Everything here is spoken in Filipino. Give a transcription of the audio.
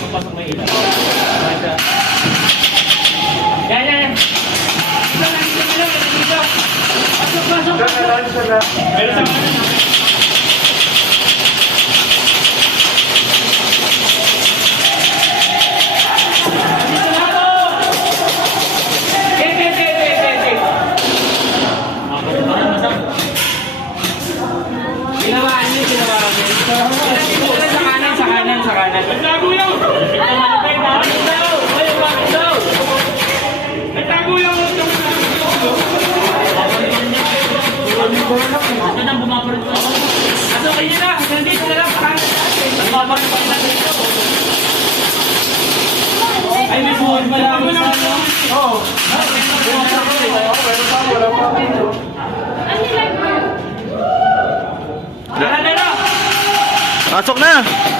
Pasok mo ilaw. Yan. Dito. Pasok. Pero sa mga sa kanan. Nagtago yun! Nagtago yun! Ito nang bumaparot ko ako. Aso kayo na! Nandito na lang! Nagpaparot ko na dito. Ay, may buwan pala ako sa ano? Oo. Pasok na!